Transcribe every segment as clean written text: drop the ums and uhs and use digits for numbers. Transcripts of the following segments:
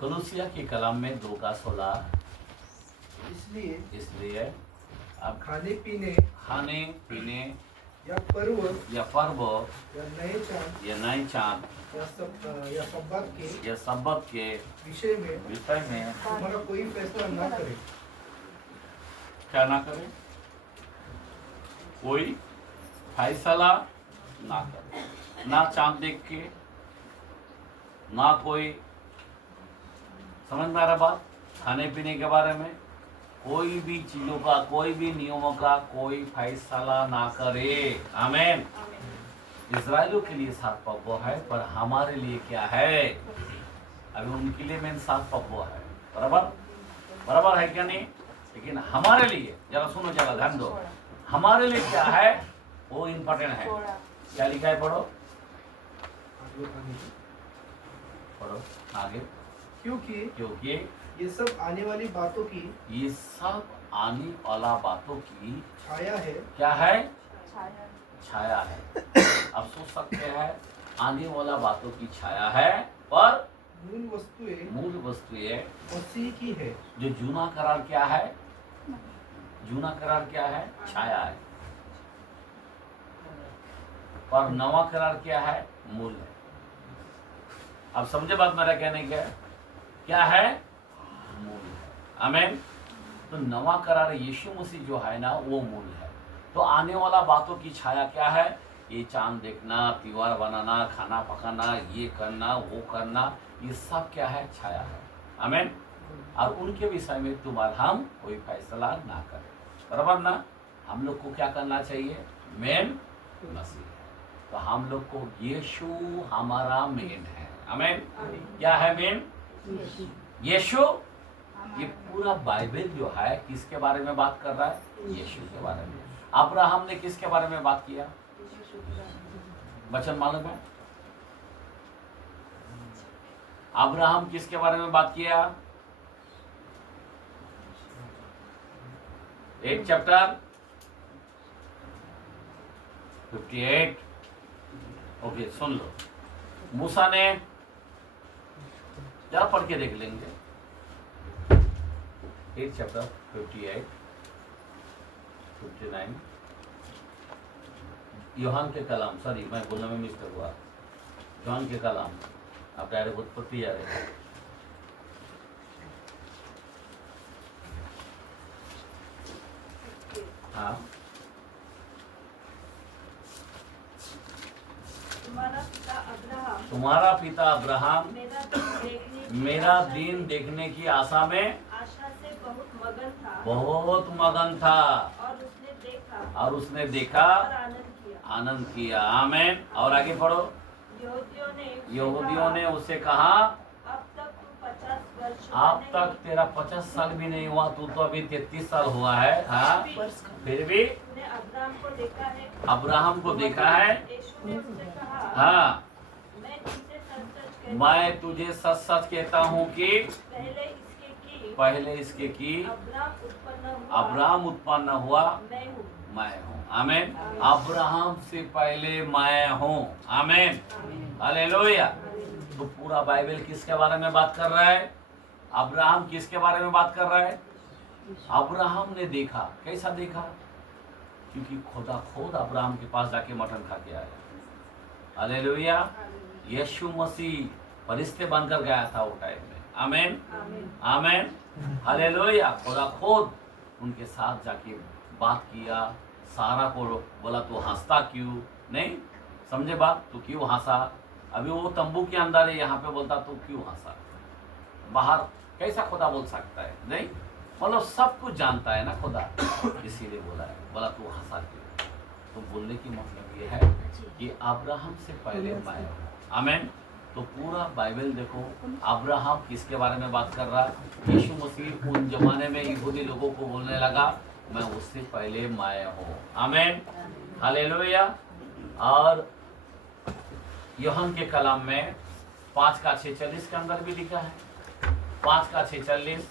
कुलुसिया की कलम में 2:16 इसलिए अब खाने पीने या पर्व या नए चांद या सब्बत के विषय में तुम्हारा कोई फैसला ना करे। क्या ना करे? कोई फैसला ना करे, ना चांद देख के, ना कोई, समझ में आ रहा बात? खाने पीने के बारे में कोई भी चीजों का, कोई भी नियमों का कोई फैसला ना करे। आमीन। इजराइलियों के लिए 7 पब्बो है, पर हमारे लिए क्या है? अभी उनके लिए मेन 7 पब्बो है, बराबर है क्या नहीं? लेकिन हमारे लिए जरा सुनो, जरा ध्यान दो, हमारे लिए क्या है वो इम्पोर्टेंट है। क्या लिखा है? पढ़ो आगे। क्योंकि ये सब आने वाली बातों की छाया है। क्या है? छाया है। अब सोच सकते हैं आने वाला बातों की छाया है, पर मूल वस्तुएं मसीह की है। जो जूना करार क्या है? छाया है। और नवा करार क्या है? मूल है। अब समझे बात मेरा कहने क्या है? मूल है। आमीन। तो नवा करार यीशु मसीह जो है ना, वो मूल है। तो आने वाला बातों की छाया क्या है? ये चांद देखना, त्योहार बनाना, खाना पकाना, ये करना, वो करना, ये सब क्या है? छाया है। आमीन। और उनके विषय में हम कोई फैसला ना करें, बराबर ना? हम लोग को क्या करना चाहिए? मेन मसीह है, तो हम लोग को यीशु हमारा मेन है। आमीन। क्या है मेन? यीशु। ये पूरा बाइबल जो है किसके बारे में बात कर रहा है? यीशु के बारे में। अब्राहम ने किसके बारे में बात किया? वचन मालूम है? अब्राहम किसके बारे में बात किया? 8 चैप्टर 58। ओके, सुन लो। मूसा ने, जरा पढ़ के देख लेंगे। 8 चैप्टर 58, 59। यूहन्ना के कलाम, सॉरी मैं बोलने में मिस्टेक हुआ। यूहन्ना के कलाम, आप डायरेक्ट उत्पत्ति आ रहे हैं। हाँ, तुम्हारा पिता अब्राहम मेरा दिन देखने की आशा से बहुत मगन था और उसने देखा आनंद किया। आमीन। और आगे पढ़ो। यहूदियों ने उससे कहा, अब तक तेरा 50 साल भी नहीं हुआ, तू तो अभी 33 साल हुआ है। हाँ, फिर भी अब्राहम को देखा है। हाँ, मैं तुझे सच सच कहता हूँ कि पहले इसके कि अब्राहम उत्पन्न हुआ, मैं हूँ। आमीन। अब्राहम से पहले मैं हूँ। आमीन। हालेलुया। तो पूरा बाइबल किसके बारे में बात कर रहा है? अब्राहम किसके बारे में बात कर रहा है? अब्राहम ने देखा। कैसा देखा? क्योंकि खुदा खुद अब्राहम के पास जाके मटन खा के आया। हालेलुया। यीशु मसीह फरिश्ते बनकर गया था वो टाइम में। आमीन। आमीन। हालेलुया। खुदा खुद उनके साथ जाके बात किया। सारा को बोला, तू हंसता क्यों? नहीं समझे बात? तू क्यों हंसा? अभी वो तंबू के अंदर है, यहाँ पे बोलता तू क्यों हंसा? बाहर कैसा खुदा बोल सकता है? नहीं, मतलब सब कुछ जानता है ना खुदा, इसीलिए बोला तू हंसा क्यों? तो बोलने की मतलब ये है कि अब्राहम से पहले मैं हूँ। आमीन। तो पूरा बाइबल देखो, अब्राहम किसके बारे में बात कर रहा है? यीशु मसीह उन जमाने में यहूदी लोगों को बोलने लगा, मैं उससे पहले मैं हूँ। आमीन। हालेलुया। और यूहन्ना के कलाम में 5:46 के अंदर भी लिखा है। 5:46,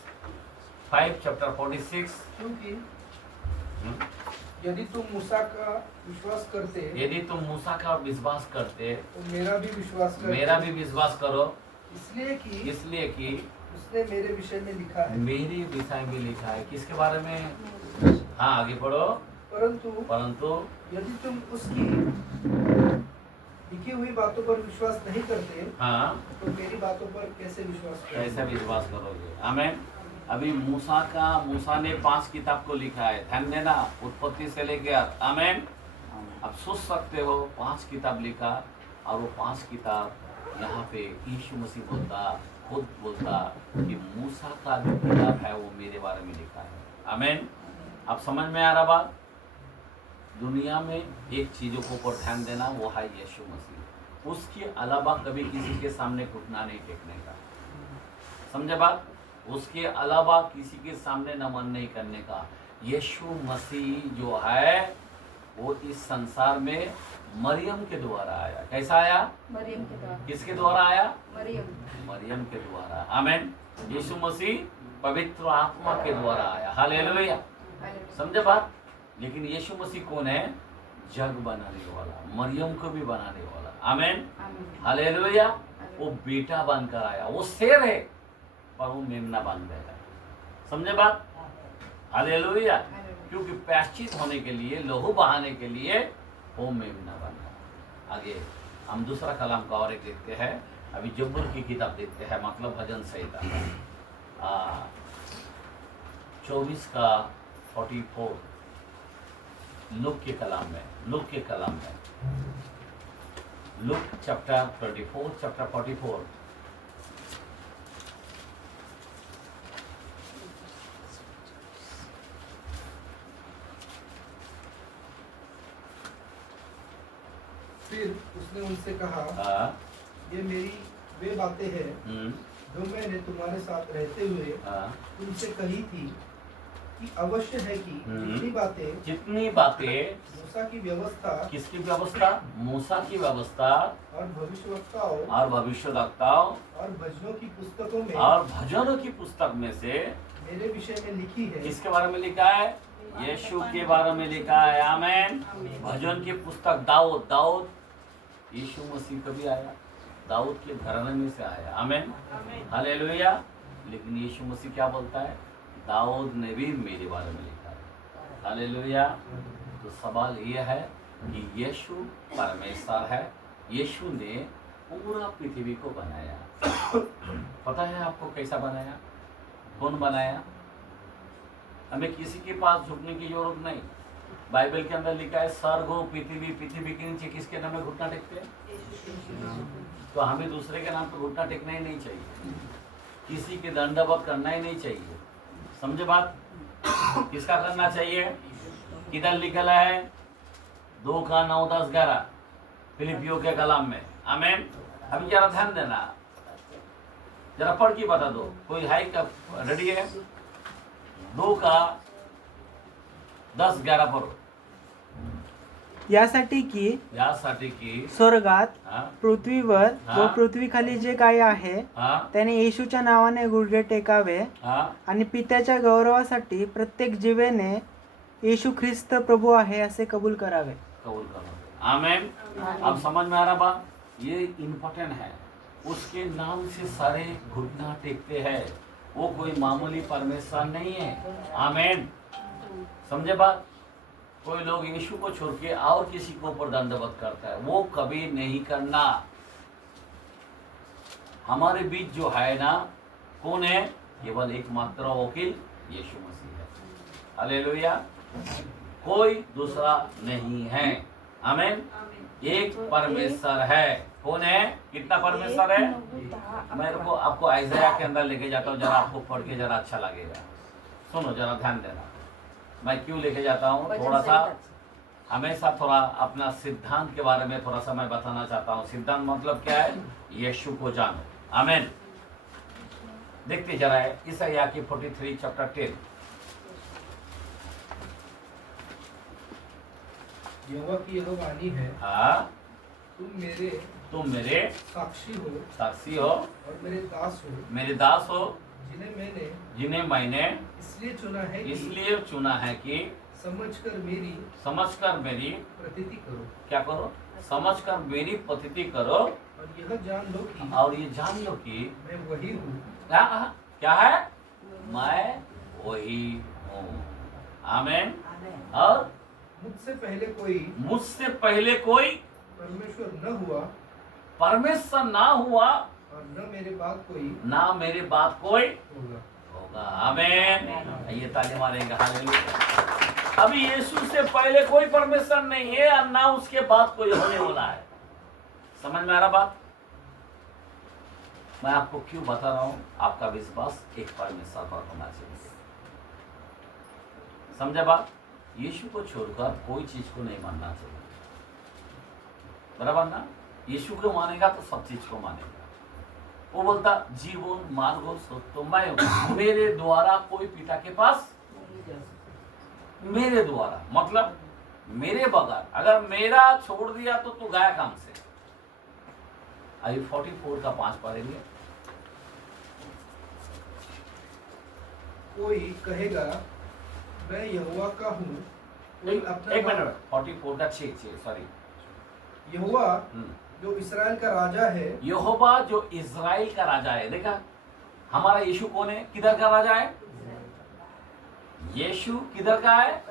5 चैप्टर 46। क्योंकि यदि तुम मूसा का विश्वास करते तो मेरा भी विश्वास करो इसलिए कि उसने मेरे विषय में लिखा है। मेरे विषय में लिखा है। किसके बारे में? हाँ, आगे पढ़ो। परंतु यदि तुम उसकी लिखी हुई बातों पर विश्वास नहीं करते, हाँ, तो मेरी बातों पर कैसे विश्वास करोगे? आमीन। अभी मूसा ने 5 किताब को लिखा है, ध्यान देना, उत्पत्ति से लेकर। आमीन। अब सोच सकते हो 5 किताब लिखा, और वो 5 किताब यहाँ पे यीशु मसीह खुद बोलता कि मूसा का जो किताब है वो मेरे बारे में लिखा है। आमीन। अब समझ में आ रहा बात? दुनिया में एक चीजों को ऊपर ध्यान देना, वो है यीशु मसीह। उसके अलावा कभी किसी के सामने घुटना नहीं टेकने का। समझे बात? उसके अलावा किसी के सामने नमन नहीं करने का। यीशु मसीह जो है वो इस संसार में मरियम के द्वारा आया। कैसा आया? मरियम के द्वारा। किसके द्वारा आया? मरियम के द्वारा। आमीन। यीशु मसीह पवित्र आत्मा के द्वारा आया। हालेलुया। समझे बात? लेकिन यीशु मसीह कौन है? जग बनाने वाला, मरियम को भी बनाने वाला। आमीन। हालेलुया। वो बेटा बनकर आया। वो शेर है पर वो मेमना बन गया। समझे बात? हालेलुया। क्योंकि प्रायश्चित होने के लिए, लहू बहाने के लिए वो मेमना बन गया। आगे हम दूसरा कलाम का और एक देखते हैं। अभी जब्बूर की किताब देखते हैं, मतलब भजन संहिता 24 का 44 लूक के कलाम में लूक चैप्टर 44 फिर उसने उनसे कहा, ये मेरी वे बातें हैं जो मैंने तुम्हारे साथ रहते हुए तुमसे कही थी कि अवश्य है कि जितनी बातें मूसा की व्यवस्था, किसकी व्यवस्था? मूसा की व्यवस्था और भविष्यवक्ताओं और भजनों की पुस्तक में से मेरे विषय में लिखी है। किसके बारे में लिखा है? यीशु के बारे में लिखा है। आमीन। भजन की पुस्तक दाऊद यीशु मसीह कभी आया? दाऊद के घराने में से आया। आमीन। हालेलुया। लेकिन यीशु मसीह क्या बोलता है? दाऊद ने भी मेरे बारे में लिखा है। हालेलुया। तो सवाल यह है कि यीशु परमेश्वर है। यीशु ने पूरा पृथ्वी को बनाया। पता है आपको कैसा बनाया? कौन बनाया? हमें किसी के पास झुकने की जरूरत नहीं। बाइबल के अंदर लिखा है स्वर्ग हो, पृथ्वी के नीचे किसके नाम में घुटना टेकते हैं? तो हमें दूसरे के नाम पर घुटना टेकना ही नहीं चाहिए, किसी के दंडवत करना ही नहीं चाहिए। समझे बात? किसका करना चाहिए? किधर लिखा है? 2 का 9, 10, 11 फिलिपियों के कलाम में। आमीन। अभी जरा ध्यान देना, जरा पढ़ के बता दो। कोई है क्या रेडी है? 2 का 10, 11 पढ़ो। यासाठी की स्वर्गात, पृथ्वीवर व पृथ्वीखाली जे काही आहे त्याने येशूच्या नावाने गुडघे टेकावे आणि पित्याच्या गौरवासाठी प्रत्येक जीवेने येशू ख्रिस्त प्रभु आहे असे कबूल करावे। आमीन। अब समझ में आ रहा बात? ये इम्पोर्टेंट है। उसके नाम से सारे घुटना टेकते हैं। वो कोई मामूली परमेश्वर नहीं है। आमीन। समझे बात? कोई लोग यीशु को छोड़ के और किसी को ऊपर दंडवत करता है, वो कभी नहीं करना। हमारे बीच जो है ना, कौन है? केवल एकमात्र वकील यीशु मसीह है। हालेलुया। कोई दूसरा नहीं है। आमीन। एक परमेश्वर है। कौन है? कितना परमेश्वर है? मेरे को आपको आइज़ाया के अंदर लेके जाता हूँ, जरा आपको पढ़ के जरा अच्छा लगेगा। सुनो, जरा ध्यान देना। मैं क्यों लेके जाता हूँ? थोड़ा सा हमेशा थोड़ा अपना सिद्धांत के बारे में थोड़ा सा मैं बताना चाहता हूँ। सिद्धांत मतलब क्या है? यीशु को जानो। आमीन। देखते जरा यशायाह की 43 चैप्टर 10। यहोवा की यह वाणी है, तुम मेरे साक्षी हो और मेरे दास हो जिन्हें मैंने इसलिए चुना है कि समझकर मेरी प्रतीति करो। क्या करो? समझकर मेरी प्रतीति करो और यह जान लो कि और ये जान लो कि मैं वही हूँ। क्या है? मैं वही हूँ। आमीन। और मुझसे पहले कोई परमेश्वर न हुआ, परमेश्वर ना हुआ, और न मेरे बाद कोई होगा। आमीन। ये ताली मारेंगे। हालेलुया। अभी यीशु से पहले कोई परमेश्वर नहीं है और ना उसके बाद कोई होने वाला है। समझ में आ रहा बात? मैं आपको क्यों बता रहा हूं? आपका विश्वास एक परमेश्वर पर होना चाहिए। समझा बात? यीशु को छोड़कर कोई चीज को नहीं मानना चाहिए, बराबर ना? यीशु को मानेगा तो सब चीज को मानेगा। वो बोलता जीवन मार्ग सत्य मैं हूं, मेरे द्वारा कोई पिता के पास, मेरे द्वारा मतलब मेरे बगैर, अगर मेरा छोड़ दिया तो तू गया काम से। अभी 44 का 5 पढ़ेंगे। कोई कहेगा मैं यहोवा का हूँ, कोई अपना एक मिनट, 44 का 6 सॉरी। यहोवा जो इस्राएल का राजा है, यहोवा जो इस्राएल का राजा है। देखा हमारा यीशु कौन है? किधर का राजा है? यीशु किधर का है?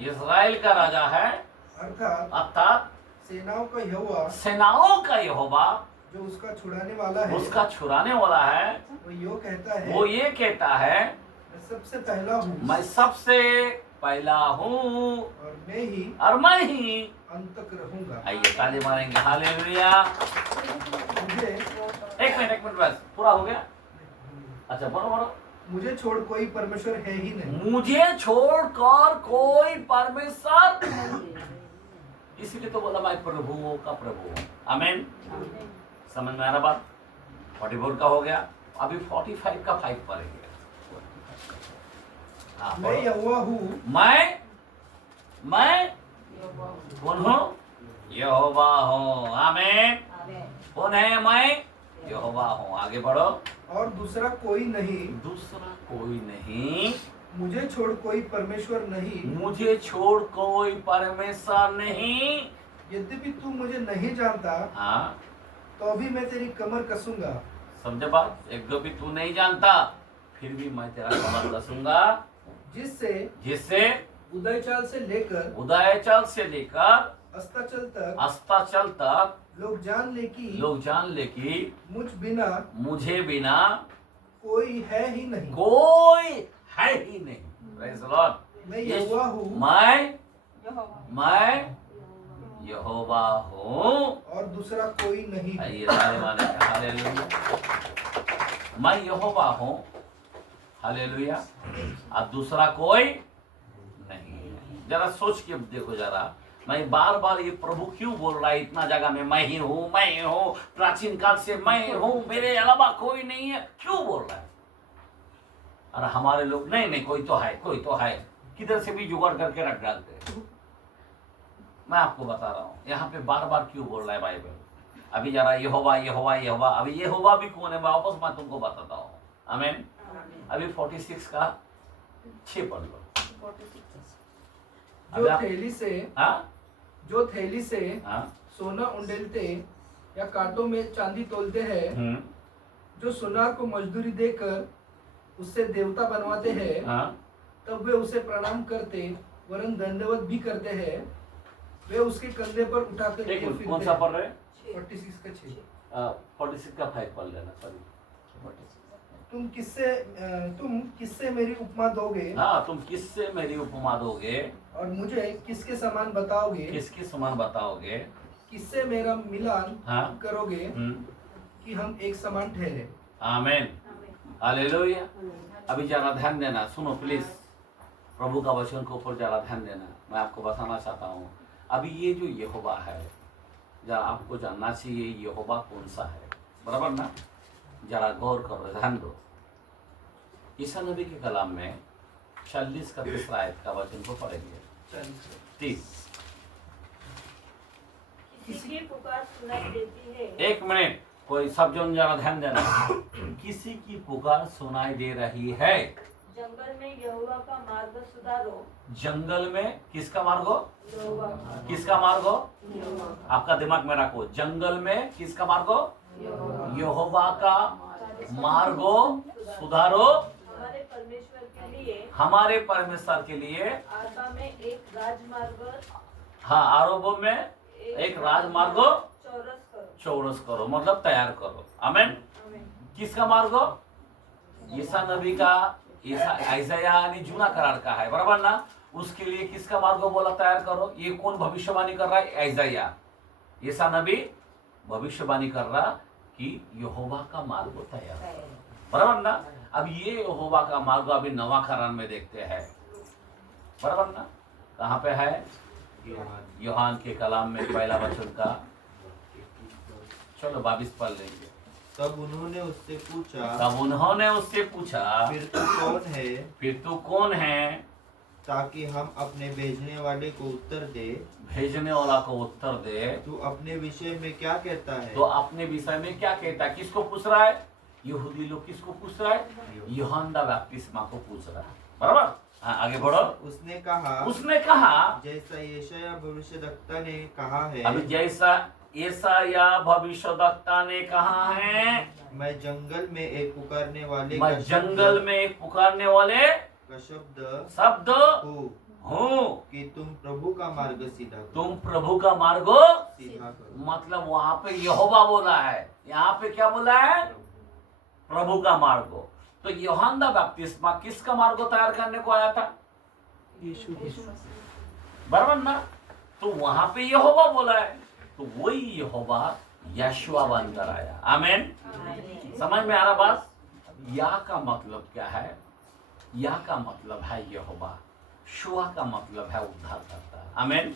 इस्राएल का राजा है। अर्थात सेनाओं का यहोवा, सेनाओं का यहोवा जो उसका छुड़ाने वाला है, वो ये कहता है मैं सबसे पहला हूँ और मैं ही अंत तक रहूंगा। आइए ताली मारेंगे। हालेलुया। एक मिनट बस, पूरा हो गया। अच्छा बोलो। मुझे छोड़ कोई परमेश्वर है ही नहीं। मुझे छोड़कर कोई परमेश्वर, इसीलिए तो बोला मैं प्रभुओं का प्रभु हूँ। आमीन। समझ में आ रहा बात? 44 का हो गया। अभी 45 का 5 पढ़ेंगे। मैं यहोवा हूँ। मैं कौन हूँ? यहोवा हूँ। आमीन। कौन है? मैं यहोवा हूँ। आगे बढ़ो। और दूसरा कोई नहीं। मुझे छोड़ कोई परमेश्वर नहीं। यद्यपि तू मुझे नहीं जानता, हाँ, तो भी मैं तेरी कमर कसूंगा। समझे बात? एक दो भी तू नहीं जानता, फिर भी मैं तेरा कमर कसूंगा। जिससे उदय चाल से लेकर अस्ताचल तक लोग जान ले कि मुझे बिना कोई है ही नहीं। Praise the Lord। मैं यहोवा हूँ। मैं यहोवा हूँ और दूसरा कोई नहीं। हालेलुया। मैं यहोवा हूँ। हालेलुया। और दूसरा कोई नहीं है। जरा सोच के देखो जरा, मैं बार बार ये प्रभु क्यों बोल रहा है इतना जगह में? मैं ही हूँ, प्राचीन काल से मैं हूँ, मेरे अलावा कोई नहीं है, क्यों बोल रहा है? और हमारे लोग नहीं कोई तो है, किधर से भी जुगाड़ करके रख डालते हैं। मैं आपको बता रहा हूँ यहाँ पे बार बार क्यों बोल रहा है बाइबल। अभी जरा यहोवा यहोवा यहोवा, अभी यहोवा भी कौन है वापस मैं तुमको बताता हूँ। आमीन। अभी 46 का 6 पढ़ लो। जो थैली से सोना उंडेलते या कांटों में चांदी तोलते हैं, जो सुनार को मजदूरी देकर उससे देवता बनवाते हैं, तब वे उसे प्रणाम करते वरन दंडवत भी करते हैं। वे उसके कंधे पर उठाकर कौन सा पढ़ रहे? 46 का 6। 46 का 5 पढ़ लेना। सॉरी। तुम किससे मेरी उपमा दोगे? तुम किससे मेरी उपमा दोगे? और मुझे किसके समान बताओगे? किससे मेरा मिलान करोगे कि हम एक समान ठहरे? आमीन। हालेलुया। अभी जरा ध्यान देना, सुनो प्लीज। प्रभु का वचन के ऊपर जरा ध्यान देना। मैं आपको बताना चाहता हूँ अभी ये जो यहोवा है, जरा आपको जानना चाहिए यहोवा कौन सा है, बराबर ना? जरा गौर करो, ध्यान दो। ईसा नबी के कलाम में 40 का 3 आयत का वचन को पढ़ेंगे। 30। किसी की पुकार सुनाई देती है। एक मिनट, कोई सब जन जरा ध्यान देना। किसी की पुकार सुनाई दे रही है। जंगल में यहोवा का मार्ग सुधारो। जंगल में किसका मार्ग हो? यहोवा का। किसका मार्ग हो? यहोवा। आपका दिमाग में रखो, जंगल में किसका मार्ग हो? यहोवा का मार्ग हो सुधारो। हमारे परमेश्वर के लिए। हमारे परमेश्वर के लिए। आरबा में एक राजमार्ग। हाँ, आरोबों में एक राजमार्ग चौरस करो। चौरस करो मतलब तैयार करो। आमेन। आमीन। किसका मार्ग हो? ईसा नबी का, ईसाया यानी जूना करार का है, बराबर ना? उसके लिए किसका मार्ग बोला तैयार करो? ये कौन भविष्यवाणी कर रहा है? ईसाया। ईसा नबी भविष्यवाणी कर रहा कि यहोवा का मार्ग तैयार करो, बराबर ना? अब ये यहोवा का मार्ग अभी नवा करार में देखते हैं, बराबर ना? कहाँ पे है? यूहान के कलाम में पहला वचन का, चलो 22 पढ़ लेंगे। तब उन्होंने उससे पूछा, फिर तू कौन है? फिर तू कौन है? ताकि हम अपने भेजने वाले को उत्तर दे। भेजने वाला को उत्तर दे। तू अपने विषय में क्या कहता है? तो अपने विषय में क्या कहता है? किसको पूछ रहा है? यहूदी लोग किसको पूछ रहा है? यूहन्ना द बैप्टिस्मा को पूछ रहा है, बराबर? हाँ, आगे बढ़ो। उसने कहा जैसा यशायाह भविष्यद्वक्ता ने कहा है। अभी जैसा यशायाह भविष्यद्वक्ता ने कहा है, मैं जंगल में एक पुकारने वाले का शब्द हूँ कि तुम प्रभु का मार्ग सीधा करो। मतलब वहाँ पे यहोवा बोला है, यहाँ पे क्या बोला है? प्रभु का मार्ग। तो यूहन्ना बपतिस्मा किसका मार्ग तैयार करने को आया था? यीशु। बराबर ना? तो वहां पे यहोवा बोला है, तो वही यहोवा यशुआ बनकर आया। आमीन। समझ में आ रहा बात? या का मतलब क्या है? या का मतलब है यहोवा, शुआ का मतलब है उद्धारकर्ता। आमीन।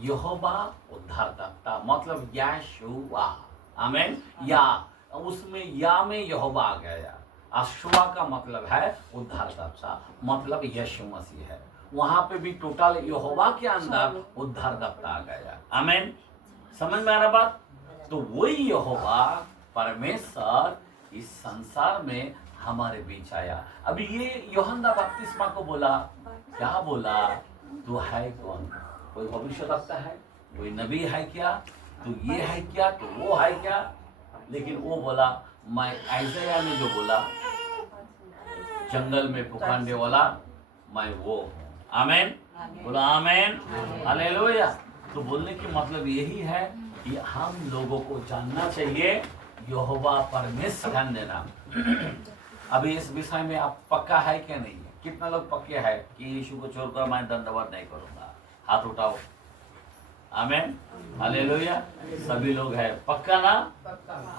यहोवा उद्धारकर्ता मतलब यशुआ। आमीन। या उसमें या में यहोवा आ गया। अशुआ का मतलब है उद्धारकर्ता, मतलब यीशु मसीह है। वहां पे भी टोटल यहोवा के अंदर उद्धारकर्ता आ गया। आमीन। समझ में आ रहा बात? तो वही यहोवा परमेश्वर इस संसार में हमारे बीच आया। अभी ये यूहन्ना बपतिस्मा को बोला, क्या बोला? तू है कौन? कोई भविष्यवक्ता है? कोई नबी है क्या? तू ये है क्या? तो वो है क्या? लेकिन वो बोला, मैं ईसाया ने जो बोला जंगल में पुकारने वाला मैं वो हूँ। आमीन। बोला आमीन, हालेलुया। तो बोलने की मतलब यही है कि हम लोगों को जानना चाहिए यहोवा परमेश्वर। ध्यान देना। अभी इस विषय में आप पक्का है क्या नहीं है? कितना लोग पक्के हैं कि यीशु को छोड़कर मैं दंडवत नहीं करूंगा? हाथ उठाओ। आमीन, हालेलुया। सभी लोग हैं पक्का ना?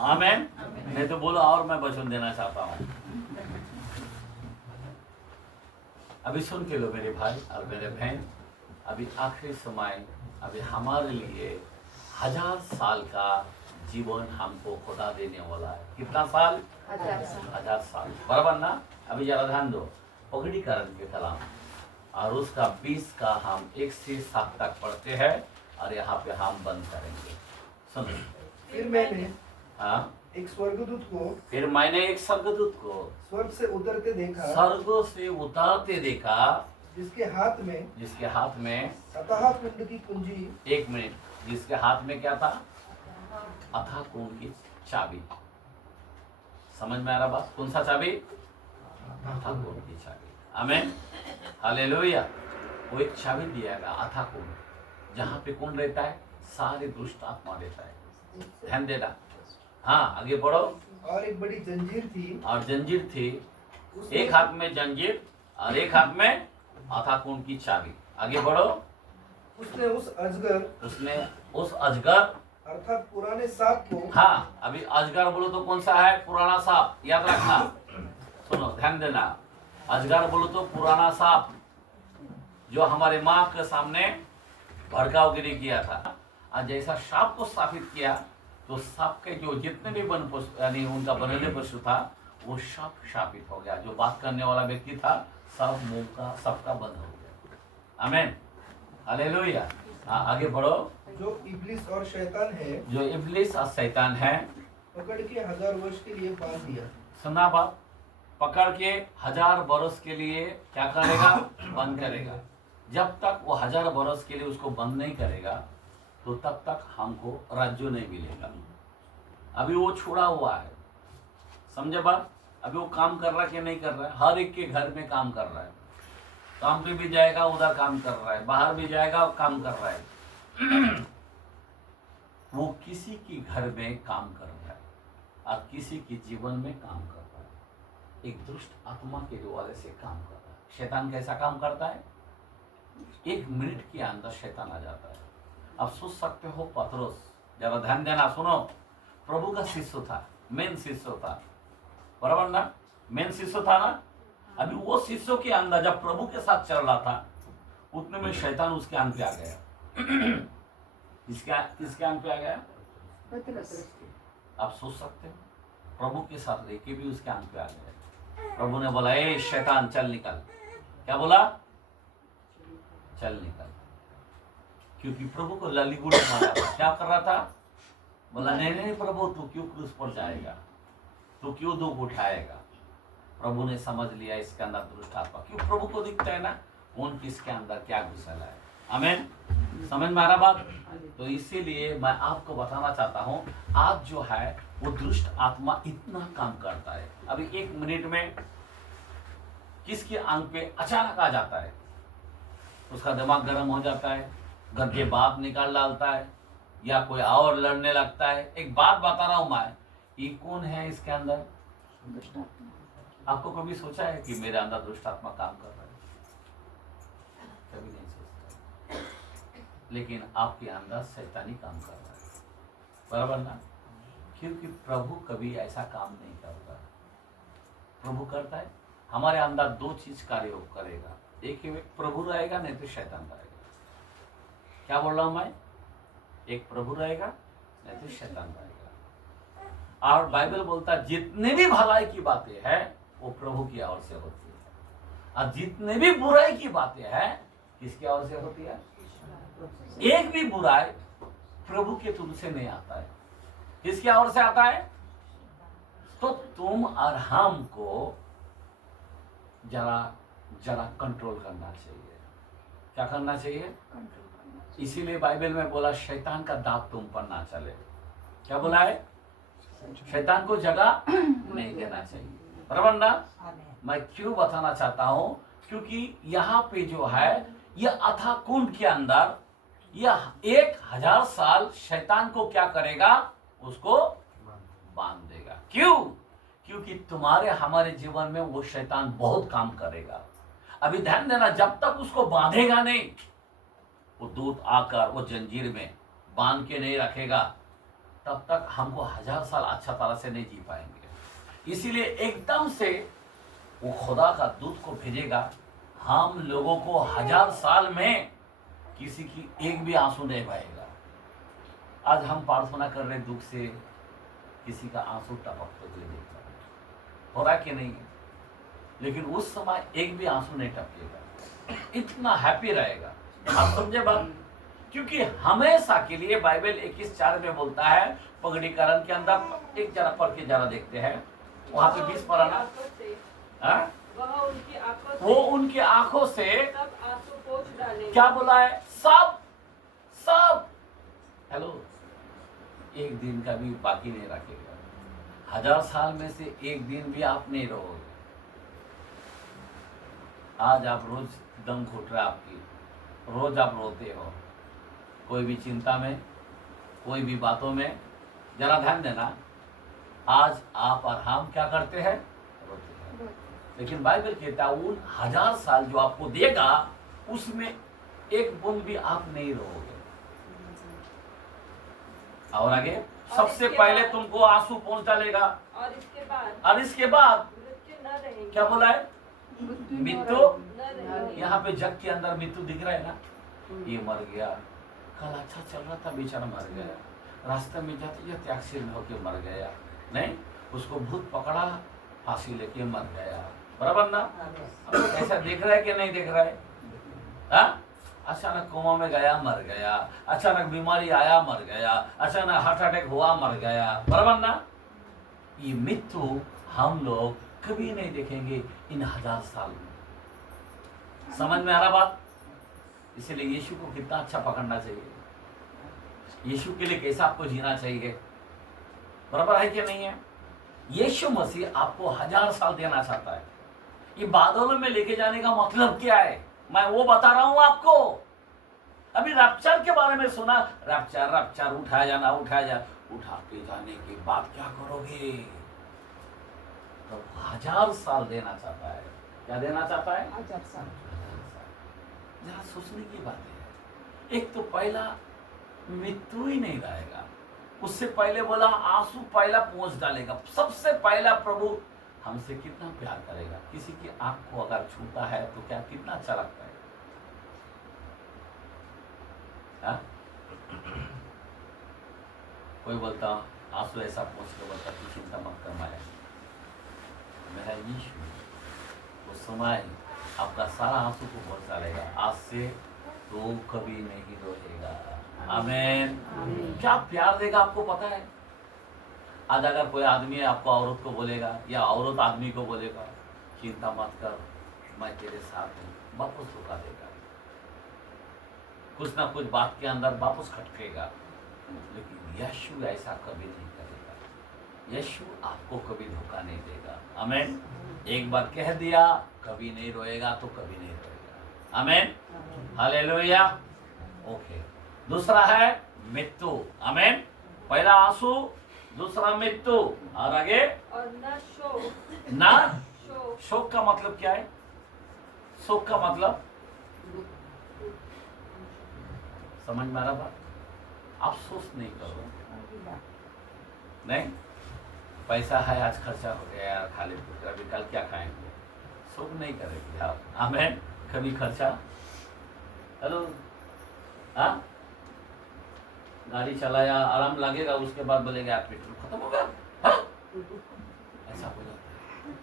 आमीन। नहीं तो बोलो और मैं वचन देना चाहता हूँ। अभी सुन के लो मेरे भाई और मेरे बहन, अभी आखिरी समय, अभी हमारे लिए 1000 साल का जीवन हमको खुदा देने वाला है। कितना साल? 1000 साल, बराबर ना? अभी जरा ध्यान दो, पगड़ीकरण के कलाम और उसका 20 का हम 1 से 7 तक पढ़ते हैं और यहाँ पे हम बंद करेंगे। सुनो। फिर मैंने एक स्वर्गदूत को स्वर्ग से उतरते देखा, जिसके हाथ में अथाह कुंड की कुंजी। एक मिनट, जिसके हाथ में क्या था? अथाह कुंड की चाबी। समझ में आ रहा बात? कौन सा चाबी? अथाह कुंड की चाबी। आमीन, हालेलुया। वो एक चाबी दिया अथाह कुंड, जहाँ पे कौन रहता है? सारे दुष्ट आत्मा रहता है। ध्यान देना। हाँ, आगे बढ़ो। और एक बड़ी जंजीर थी, एक हाथ में जंजीर और एक हाथ में अथाह कुंड की चाबी। आगे बढ़ो। उसने उस अजगर अर्थात पुराने सांप को। हाँ, अभी अजगर बोलो तो कौन सा है? पुराना सांप। याद रखना, सुनो, ध्यान देना। अजगर बोलो तो पुराना सांप, जो हमारे माँ के सामने भड़काऊगिरी किया था। और जैसा सांप को स्थापित किया, तो सांप के जो जितने भी वन पशु यानी उनका बनने पशु था, वो सांप शापित हो गया। जो बात करने वाला व्यक्ति था, सब मुंह का सबका बंद हो गया। आमीन, हालेलुया। आगे बढ़ो। जो इब्लिस और शैतान है, पकड़ के 1000 वर्ष के लिए बांध दिया। सुना बात? पकड़ के 1000 बरस के लिए क्या करेगा? बंद करेगा। जब तक वो 1000 बरस के लिए उसको बंद नहीं करेगा तो तब तक हमको राज्य नहीं मिलेगा। अभी वो छुड़ा हुआ है, समझे बात? अभी वो काम कर रहा है कि नहीं कर रहा है? हर एक के घर में काम कर रहा है, काम पे भी जाएगा उधर काम कर रहा है, बाहर भी जाएगा काम कर रहा है। वो किसी की घर में काम कर रहा है और किसी के जीवन में काम कर रहा है। एक दुष्ट आत्मा के द्वारा से काम कर रहा है। शैतान कैसा काम करता है? 1 मिनट के अंदर शैतान आ जाता है। आप सोच सकते हो पतरस, जरा ध्यान देना, सुनो, प्रभु का शिष्य था, मेन शिष्य था, बराबर ना? मेन शिष्य था ना? अभी वो शिष्यों के अंदर जब प्रभु के साथ चल रहा था उतने में शैतान उसके अंग पे आ गया। किसके अंग पे आ गया? आप सोच सकते हो, प्रभु के साथ लेके भी उसके अंग पे आ गया। प्रभु ने बोला, ए शैतान चल निकल। क्या बोला? चल निकल। क्योंकि प्रभु को ललीगुड़ी मारा था। क्या कर रहा था? बोला, नहीं नहीं प्रभु, तू क्यों क्रूस पर जाएगा, तू क्यों दुख उठाएगा? प्रभु ने समझ लिया इसके अंदर दुष्ट आत्मा, क्यों प्रभु को दिखता है ना कौन किसके अंदर क्या घुसेला है। आमीन, समझ में आ रहा बात? तो इसीलिए मैं आपको बताना चाहता हूँ, आज जो है वो दुष्ट आत्मा इतना काम करता है। अभी 1 मिनट में किसके अंग पे अचानक आ जाता है, उसका दिमाग गर्म हो जाता है, घर के बात निकाल डालता है, या कोई और लड़ने लगता है। एक बात बता रहा हूं मैं, ये कौन है इसके अंदर? आपको कभी सोचा है कि मेरे अंदर दुष्ट आत्मा काम कर रहा है? कभी नहीं सोचता, लेकिन आपके अंदर शैतानी काम कर रहा है, बराबर ना? क्योंकि प्रभु कभी ऐसा काम नहीं करता। प्रभु करता है हमारे अंदर 2 चीज कार्य करेगा, एक ही प्रभु रहेगा, नहीं तो शैतान रहेगा। क्या बोल रहा हूं मैं? एक प्रभु रहेगा, नहीं तो शैतान रहेगा। और बाइबल बोलता है जितने भी भलाई की बातें हैं वो प्रभु की ओर से होती है, और जितने भी बुराई की बातें हैं किसकी ओर से होती है? एक भी बुराई प्रभु के तुमसे नहीं आता है, किसकी ओर से आता है? तो तुम और हमको जरा कंट्रोल करना चाहिए। क्या करना चाहिए? इसीलिए बाइबल में बोला शैतान का दांत तुम पर ना चले। क्या बोला है? शैतान को जगह नहीं देना चाहिए, बराबर ना? मैं क्यों बताना चाहता हूं? क्योंकि यहाँ पे जो है यह अथाह कुंड के अंदर यह 1000 साल शैतान को क्या करेगा? उसको बांध देगा। क्यों? क्योंकि तुम्हारे हमारे जीवन में वो शैतान बहुत काम करेगा। अभी ध्यान देना, जब तक उसको बांधेगा नहीं, वो दूत आकर वो जंजीर में बांध के नहीं रखेगा, तब तक हमको 1000 साल अच्छा तरह से नहीं जी पाएंगे। इसीलिए एकदम से वो खुदा का दूत को भेजेगा, हम लोगों को 1000 साल में किसी की एक भी आंसू नहीं बहेगा। आज हम प्रार्थना कर रहे दुख से, किसी का आंसू टपकते हुए देख रहे, हो रहा कि नहीं? लेकिन उस समय एक भी आंसू नहीं टपकेगा, इतना हैप्पी रहेगा। आप समझे बात? क्योंकि हमेशा के लिए बाइबल 21:4 में बोलता है, पगड़ीकरण के अंदर एक जरा पढ़ के जरा देखते हैं, वहां पे 20 पढ़ा ना, वो उनकी आंखों से सब आंसू पोंछ डालेगा। क्या बोला है? सब सब। हेलो, एक दिन का भी बाकी नहीं रखेगा। 1000 साल में से एक दिन भी आप नहीं रहोगे। आज आप रोज दम घुट रहा है आपकी, रोज आप रोते हो, कोई भी चिंता में, कोई भी बातों में। जरा ध्यान देना, आज आप और हम क्या करते हैं? रोते हैं। लेकिन बाइबल कहता है उन 1000 साल जो आपको देगा उसमें एक बूंद भी आप नहीं रहोगे। और आगे सबसे पहले तुमको आंसू पहुंच डालेगा, और इसके बाद मृत्यु न रहेगी। क्या बोला है? मृत्यु। न रहेगी। यहाँ पे जग के अंदर मृत्यु दिख रहा है ना, ये मर गया, कल अच्छा चल रहा था बेचारा मर गया, रास्ते में जाते जाते एक्सीडेंट होके मर गया, नहीं उसको भूत पकड़ा फांसी लेके मर गया, बराबर ना? ऐसा देख रहा है कि नहीं देख रहा है? हाँ? अचानक कोमा में गया मर गया, अचानक बीमारी आया मर गया, अचानक हार्ट अटैक हुआ मर गया, बराबर ना? ये मृत्यु हम लोग कभी नहीं देखेंगे इन 1000 साल में। समझ में आ रहा बात? इसलिए यीशु को कितना अच्छा पकड़ना चाहिए, यीशु के लिए कैसा आपको जीना चाहिए, बराबर है कि नहीं है? यीशु मसीह आपको 1000 साल देना चाहता है। ये बादलों में लेके जाने का मतलब क्या है, मैं वो बता रहा हूं आपको। अभी रैप्चर के बारे में सुना, रैप्चर उठाया जाना, उठा के जाने के बाद क्या करोगे? तो 1000 साल देना चाहता है। क्या देना चाहता है? 1000 साल। जरा सोचने की बात है। एक तो पहला मृत्यु ही नहीं रहेगा, उससे पहले बोला आंसू पहला पहुंच डालेगा। सबसे पहला प्रभु हमसे कितना प्यार करेगा। किसी की आंख को अगर छूता है तो क्या कितना अच्छा लगता है, हा? कोई बोलता आंसू ऐसा पहुंच के बोलता तू चिंता मत कर माया, मेरा यीशु वो समय आपका सारा आंसू को बहुत डालेगा। आज से तो कभी नहीं रोएगा। आमीन। क्या प्यार देगा आपको पता है? आज अगर कोई आदमी आपको औरत को बोलेगा या औरत आदमी को बोलेगा चिंता मत कर मैं तेरे साथ हूँ, वापस रुका देगा, कुछ ना कुछ बात के अंदर वापस खटकेगा। लेकिन यीशु ऐसा कभी नहीं करेगा। यीशु आपको कभी धोखा नहीं देगा। आमीन। एक बार कह दिया कभी नहीं रोएगा तो कभी नहीं रोएगा। आमीन। हालेलुया। ओके। दूसरा है मृत्यु। आमीन। पहला आंसू, दूसरा मृत्यु, और आगे और न शोक। ना शोक। शोक का मतलब क्या है? शोक का मतलब समझ में आ रहा बात? अफसोस नहीं करो। नहीं, पैसा है आज खर्चा हो गया यार, खा लेते, अभी कल क्या खाएंगे, शोक नहीं करेंगे आप। आमीन। कभी खर्चा, हेलो, हाँ, गाड़ी चलाया आराम लगेगा, उसके बाद बोलेगा यार पेट्रोल खत्म हो गया, हाँ? ऐसा हो जाता है।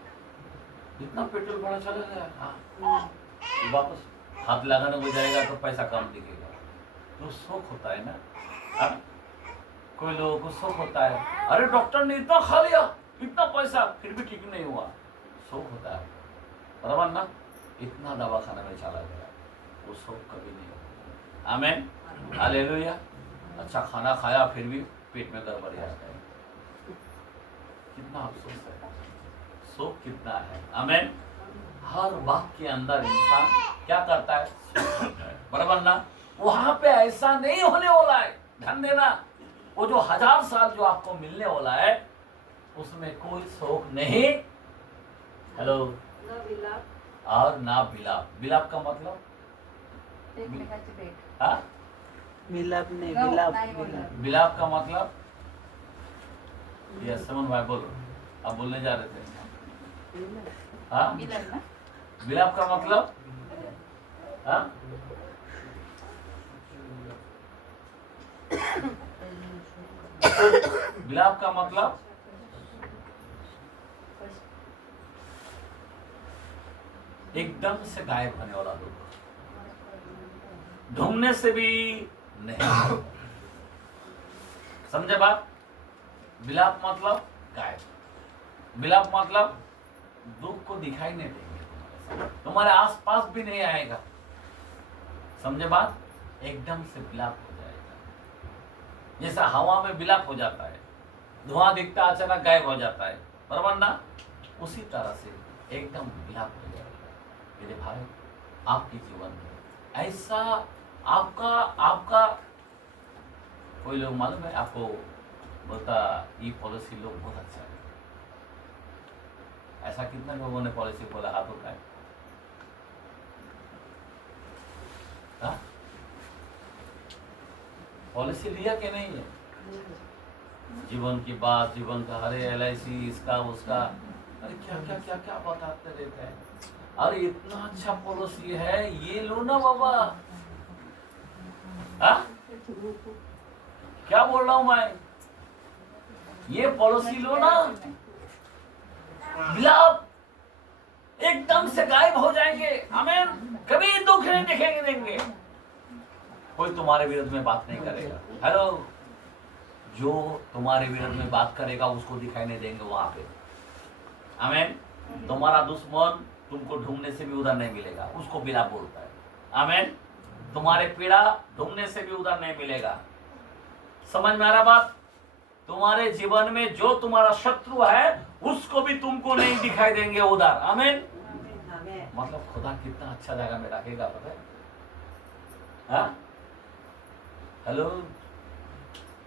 इतना पेट्रोल बड़ा चला गया, हाँ, वापस हाथ लगाने हो जाएगा तो पैसा कम दिखेगा, तो शौक होता है ना। हाँ? कोई लोगों को शौक होता है, अरे डॉक्टर ने इतना खा लिया, इतना पैसा, फिर भी ठीक नहीं हुआ, शौक होता है, बराबर ना? इतना दवा खाने में चला गया, वो शौक कभी नहीं होता। आमीन। हालेलुया। अच्छा खाना खाया फिर भी पेट में गड़बड़ी आ गई, कितना अफसोस है, शौक कितना है। आमीन। हर बात के अंदर इंसान क्या करता है? शौक करता है, बराबर ना? वहां पे ऐसा नहीं होने वाला है, ध्यान देना। वो जो 1000 साल जो आपको मिलने वाला है उसमें कोई शोक नहीं, हेलो, न विलाप और ना बिलाप। बिलाप का मतलब हाँ? मिलाप नहीं, बिलाप। बिलाप का मतलब ये समन भाई बोलो, आप बोलने जा रहे थे, हाँ? बिलाप का मतलब हाँ? बिलाप का मतलब एकदम से गायब होने वाला दुख, ढूंढने से भी नहीं। समझे बात? बिलाप मतलब गायब, बिलाप मतलब दुख को दिखाई नहीं देंगे, तुम्हारे आसपास भी नहीं आएगा। समझे बात? एकदम से बिलाप हो जाएगा, जैसा हवा में बिलाप हो जाता है, धुआं दिखता अचानक गायब हो जाता है, बराबर ना? उसी तरह से एकदम बिलाप हो जाएगा। मेरे भाई, आपके जीवन में ऐसा आपका कोई लोग मालूम है आपको बोलता ये पॉलिसी लोग बहुत अच्छा है, ऐसा कितना लोगों ने पॉलिसी बोला हाथ उठाए? हाँ? पॉलिसी लिया कि नहीं है? जीवन की बात, जीवन का, अरे LIC इसका उसका, अरे क्या क्या क्या क्या बताते रहते हैं, अरे इतना अच्छा पॉलिसी है, ये लो ना बाबा। हाँ? क्या बोल रहा हूं मैं? ये पॉलिसी लो ना, बिलाप एकदम से गायब हो जाएंगे। आमीन। कभी दुख नहीं दिखेंगे देंगे, कोई तुम्हारे विरुद्ध में बात नहीं करेगा। हेलो, जो तुम्हारे विरुद्ध में बात करेगा उसको दिखाई नहीं देंगे वहां पे। आमीन। तुम्हारा दुश्मन तुमको ढूंढने से भी उधर नहीं मिलेगा, उसको बिलाप बोलता है। आमीन। तुम्हारे पीड़ा ढूंढने से भी उधर नहीं मिलेगा। समझ में आ रहा बात? तुम्हारे जीवन में जो तुम्हारा शत्रु है उसको भी तुमको नहीं दिखाई देंगे उधर। आमीन। मतलब खुदा कितना अच्छा जगह में रखेगा, पता है? हाँ? हेलो,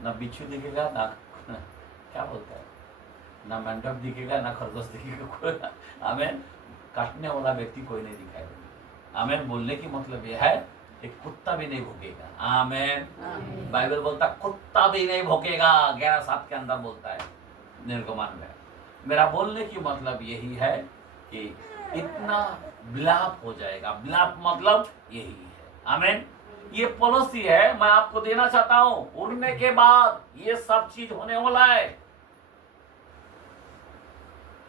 ना बिच्छू दिखेगा, ना क्या बोलता है, ना मेंढक दिखेगा, ना खरगोश दिखेगा। आमीन। काटने वाला व्यक्ति कोई नहीं दिखाई देगा। आमीन। बोलने की मतलब यह है, एक कुत्ता भी नहीं भौंकेगा। आमीन। बाइबल बोलता कुत्ता भी नहीं भौंकेगा, 11:7 के अंदर बोलता है निर्गमन में। मेरा बोलने की मतलब यही है कि इतना विलाप हो जाएगा। विलाप मतलब यही है। आमीन। ये पॉलिसी है, मैं आपको देना चाहता हूं। उड़ने के बाद ये सब चीज होने वाला है।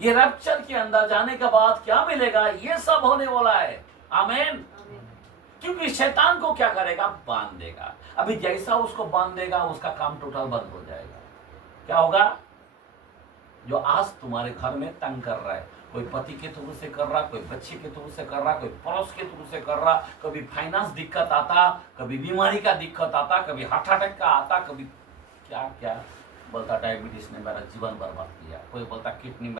ये रैप्चर के अंदर जाने के बाद क्या मिलेगा, ये सब होने वाला है। आमीन। क्योंकि शैतान को क्या करेगा, बांध देगा। अभी जैसा उसको बांध देगा उसका काम टोटल बंद हो जाएगा। क्या होगा? जो आज तुम्हारे घर में तंग कर रहा है, कोई पति के थ्रू से कर रहा, कोई बच्चे के थ्रू से कर रहा, कोई पड़ोस के थ्रू से कर रहा, कभी फाइनेंस दिक्कत आता, कभी बीमारी का दिक्कत आता, कभी हार्ट अटैक का आता, कभी क्या क्या बोलता, डायबिटीज ने मेरा जीवन बर्बाद किया, कोई बोलता किडनी